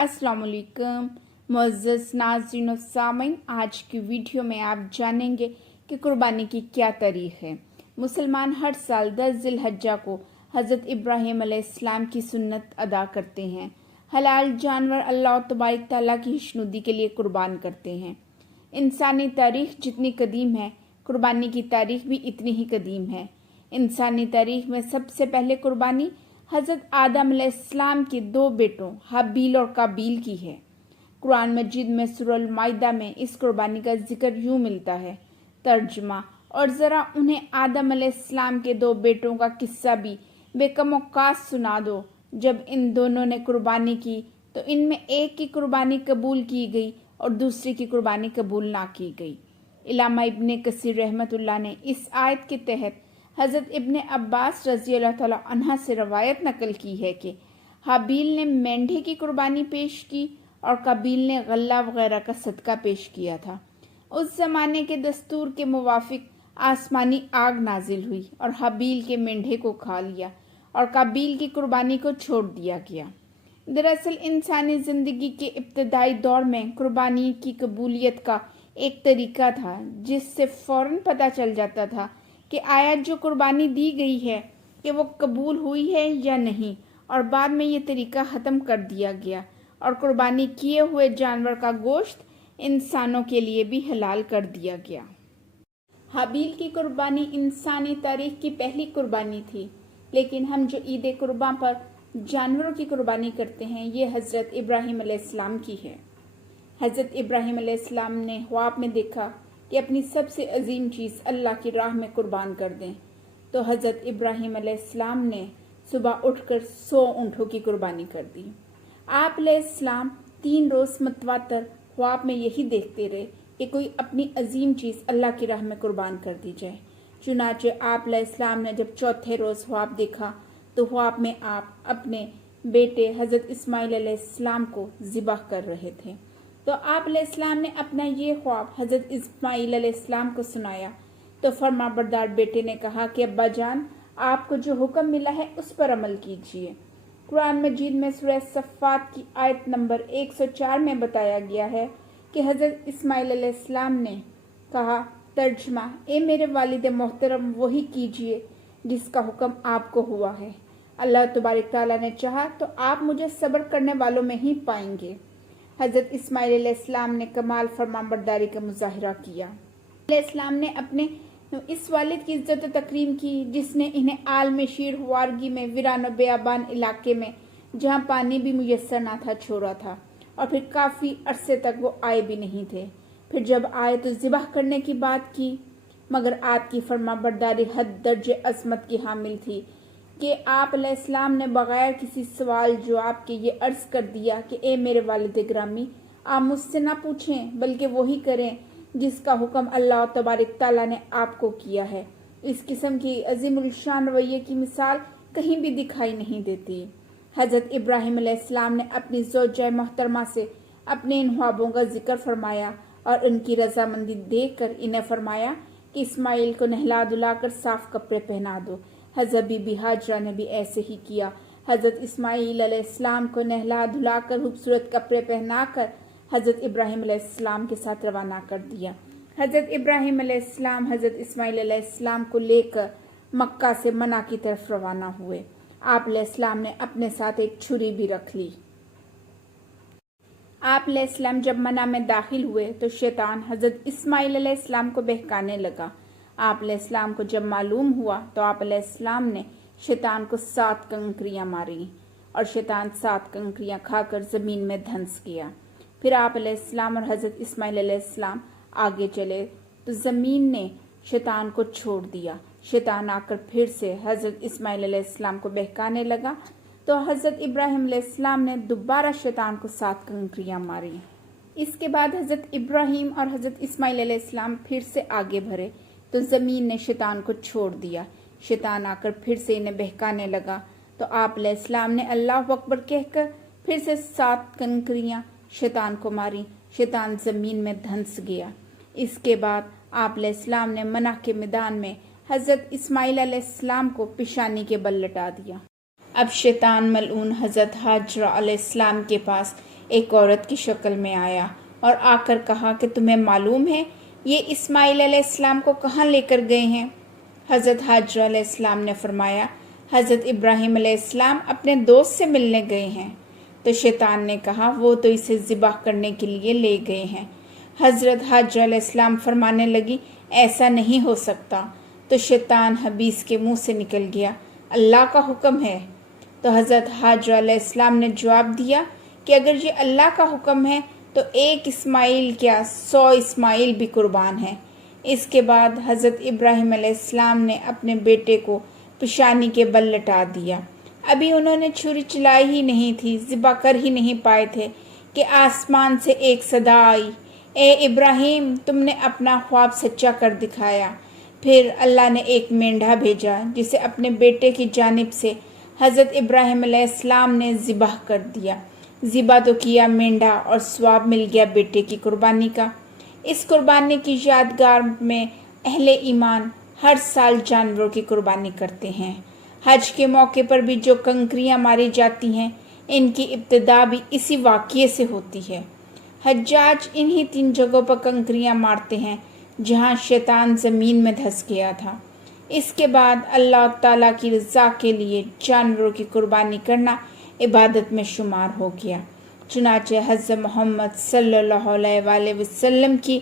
अस्सलाम वालेकुम मुअज़्ज़ज़ नाज़रीन और सामीन। आज की वीडियो में आप जानेंगे कि कुर्बानी की क्या तारीख़ है। मुसलमान हर साल 10 ज़िलहज्जा को हज़रत इब्राहीम अलैहिस्सलाम की सुन्नत अदा करते हैं। हलाल जानवर अल्लाह तबारक तआला की खुशनुदी के लिए कुर्बान करते हैं। इंसानी तारीख़ जितनी कदीम है, कुर्बानी की तारीख़ भी इतनी ही कदीम है। इंसानी तारीख़ में सबसे पहले कुर्बानी हज़रत आदम अलैहिस्सलाम के दो बेटों हाबील और काबील की है। कुरान मजीद में सूरह अल माइदा में इस कुर्बानी का जिक्र यूँ मिलता है। तर्जमा: और ज़रा उन्हें आदम अलैहिस्सलाम के दो बेटों का किस्सा भी बेकमौकात सुना दो। जब इन दोनों ने कुर्बानी की तो इनमें एक की कुर्बानी कबूल की गई और दूसरी की कुर्बानी कबूल ना की गई। इल्लामा इब्ने कसीर रहमतुल्लाह ने इस आयत के तहत हज़रत इब्ने अब्बास रज़ी अल्लाह तआला अन्हा से रवायत नकल की है कि हाबील ने मेंढे की कुर्बानी पेश की और काबील ने गल्ला वगैरह का सदका पेश किया था। उस ज़माने के दस्तूर के मुवाफिक आसमानी आग नाजिल हुई और हाबील के मेंढे को खा लिया और काबील की कुर्बानी को छोड़ दिया गया। दरअसल इंसानी ज़िंदगी के इब्तदाई दौर में कुर्बानी की कबूलियत का एक तरीका था जिससे फ़ौरन पता चल जाता था कि आया जो कुर्बानी दी गई है कि वो कबूल हुई है या नहीं, और बाद में ये तरीका ख़त्म कर दिया गया और कुर्बानी किए हुए जानवर का गोश्त इंसानों के लिए भी हलाल कर दिया गया। हाबील की कुर्बानी इंसानी तारीख़ की पहली कुर्बानी थी, लेकिन हम जो ईद कुर्बान पर जानवरों की कुर्बानी करते हैं ये हज़रत इब्राहीम अलैहिस्सलाम की है। हज़रत इब्राहीम अलैहिस्सलाम ने ख्वाब में देखा कि अपनी सबसे अजीम चीज़ अल्लाह की राह में कुर्बान कर दें, तो हज़रत इब्राहीम अलैहिस्सलाम ने सुबह उठकर 100 ऊँटों की कुर्बानी कर दी। आप अलैहिस्सलाम 3 रोज़ मतवातर ख्वाब में यही देखते रहे कि कोई अपनी अजीम चीज़ अल्लाह की राह में कुर्बान कर दी जाए। चुनाचे आप अलैहिस्सलाम ने जब चौथे रोज़ ख्वाब देखा तो ख्वाब में आप अपने बेटे हज़रत इस्माइल अलैहिस्सलाम को ज़िबह कर रहे थे। तो आप अलैहिस्सलाम ने अपना ये ख्वाब हज़रत इस्माइल अलैहिस्सलाम को सुनाया तो फरमाबरदार बेटे ने कहा कि अब्बा जान, आपको जो हुक्म मिला है उस पर अमल कीजिए। कुरान मजीद में सूरह सफ़ात की आयत नंबर 104 में बताया गया है कि हज़रत इस्माइल अलैहिस्सलाम ने कहा, तर्जमा: ए मेरे वालिद मोहतरम, वही कीजिए जिसका हुक्म आपको हुआ है। अल्लाह तबारक तआला ने चाहा तो आप मुझे सब्र करने वालों में ही पाएंगे। हज़रत इस्माइल अलैहिस्सलाम ने कमाल फरमाबरदारी का मुजाहिरा किया। अलैहिस्सलाम ने अपने इस वालिद की इज्जत तकरीम की जिसने इन्हें आलम शीर हुआरगी में वीरान और बेआबान इलाके में जहाँ पानी भी मुयस्सर ना था छोड़ा था, और फिर काफ़ी अरसे तक वो आए भी नहीं थे। फिर जब आए तो ज़िबह करने की बात की, मगर आपकी फरमाबरदारी हद दर्जे अज़मत की हामिल थी कि आप अलैहिस्सलाम ने बगैर किसी सवाल जवाब के ये अर्ज़ कर दिया कि ए मेरे वालिद ग्रामी, आप मुझसे ना पूछें बल्कि वही करें जिसका हुक्म अल्लाह तबारक तआला ने आपको किया है। इस किस्म की अज़ीमुल शान रवैये की मिसाल कहीं भी दिखाई नहीं देती। हज़रत इब्राहीम अलैहिस्सलाम ने अपनी ज़ौजा मोहतरमा से अपने इन ख्वाबों का जिक्र फरमाया और उनकी रजामंदी देख कर इन्हें फरमाया कि इस्माइल को नहला धुलाकर साफ कपड़े पहना दो। हज़रत बीबी हाजरा ने भी ऐसे ही किया। हज़रत इस्माइल अलैहिस्सलाम को नहला धुलाकर खूबसूरत कपड़े पहनाकर हज़रत इब्राहीम अलैहिस्सलाम के साथ रवाना कर दिया। हज़रत इब्राहीम अलैहिस्सलाम हज़रत इस्माइल अलैहिस्सलाम को लेकर मक्का से मना की तरफ रवाना हुए। आप अलैहिस्सलाम ने अपने साथ एक छुरी भी रख ली। आप अलैहिस्सलाम जब मना में दाखिल हुए तो शैतान हज़रत इस्माइल अलैहिस्सलाम को बहकाने लगा। आप अलैहिस्सलाम को जब मालूम हुआ तो आप अलैहिस्सलाम ने शैतान को 7 कंकरियां मारी और शैतान 7 कंकरियां खाकर ज़मीन में धंस गया। फिर आप अलैहिस्सलाम और हज़रत इस्माइल अलैहिस्सलाम आगे चले तो ज़मीन ने शैतान को छोड़ दिया। शैतान आकर फिर से हज़रत इस्माइल अलैहिस्सलाम को बहकाने लगा तो हज़रत इब्राहीम अलैहिस्सलाम ने दोबारा शैतान को 7 कंकरियां मारी। इसके बाद हज़रत इब्राहीम और हज़रत इस्माइल अलैहिस्सलाम फिर से आगे बढ़े तो ज़मीन ने शैतान को छोड़ दिया। शैतान आकर फिर से इन्हें बहकाने लगा तो आप अलैहिस्सलाम ने अल्लाह अकबर कहकर फिर से 7 कंकरियां शैतान को मारी। शैतान ज़मीन में धंस गया। इसके बाद आप अलैहिस्सलाम ने मना के मैदान में हज़रत इस्माइल अलैहिस्सलाम को पेशानी के बल लटा दिया। अब शैतान मलऊन हज़रत हाजरा अलैहिस्सलाम के पास ایک عورت کی شکل میں آیا اور آ کر کہا کہ تمہیں معلوم ہے یہ اسماعیل علیہ السلام کو کہاں لے کر گئے ہیں؟ حضرت حاجرہ علیہ السلام نے فرمایا حضرت ابراہیم علیہ السلام اپنے دوست سے ملنے گئے ہیں۔ تو شیطان نے کہا وہ تو اسے ذبح کرنے کے لیے لے گئے ہیں۔ حضرت حاجرہ علیہ السلام فرمانے لگی ایسا نہیں ہو سکتا۔ تو شیطان حبیث کے منہ سے نکل گیا اللہ کا حکم ہے۔ تو حضرت حاجرہ علیہ السلام نے جواب دیا کہ اگر یہ اللہ کا حکم ہے تو ایک اسماعیل کیا 100 اسماعیل بھی قربان ہیں۔ اس کے بعد حضرت ابراہیم علیہ السلام نے اپنے بیٹے کو پیشانی کے بل لٹا دیا۔ ابھی انہوں نے چھری چلائی ہی نہیں تھی، ذبح کر ہی نہیں پائے تھے کہ آسمان سے ایک صدا آئی، اے ابراہیم تم نے اپنا خواب سچا کر دکھایا۔ پھر اللہ نے ایک مینڈھا بھیجا جسے اپنے بیٹے کی جانب سے حضرت ابراہیم علیہ السلام نے ذبح کر دیا۔ ذبح تو کیا مینڈھا اور ثواب مل گیا بیٹے کی قربانی کا۔ اس قربانی کی یادگار میں اہل ایمان ہر سال جانوروں کی قربانی کرتے ہیں۔ حج کے موقع پر بھی جو کنکریاں ماری جاتی ہیں ان کی ابتدا بھی اسی واقعے سے ہوتی ہے۔ حجاج انہی 3 جگہوں پر کنکریاں مارتے ہیں جہاں شیطان زمین میں دھس گیا تھا۔ اس کے بعد اللہ تعالیٰ کی رضا کے لیے جانوروں کی قربانی کرنا عبادت میں شمار ہو گیا۔ چنانچہ حضرت محمد صلی اللہ علیہ وآلہ وسلم کی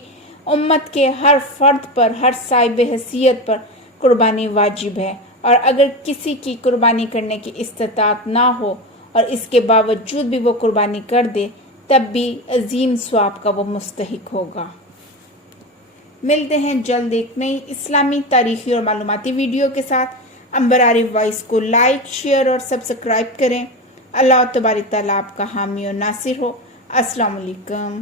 امت کے ہر فرد پر، ہر صاحب حیثیت پر قربانی واجب ہے، اور اگر کسی کی قربانی کرنے کی استطاعت نہ ہو اور اس کے باوجود بھی وہ قربانی کر دے تب بھی عظیم ثواب کا وہ مستحق ہوگا۔ ملتے ہیں جلد ایک نئی اسلامی تاریخی اور معلوماتی ویڈیو کے ساتھ۔ عنبر عارف وائس کو لائک، شیئر اور سبسکرائب کریں۔ اللہ تبارک تعالیٰ آپ کا حامی و ناصر ہو۔ السلام علیکم۔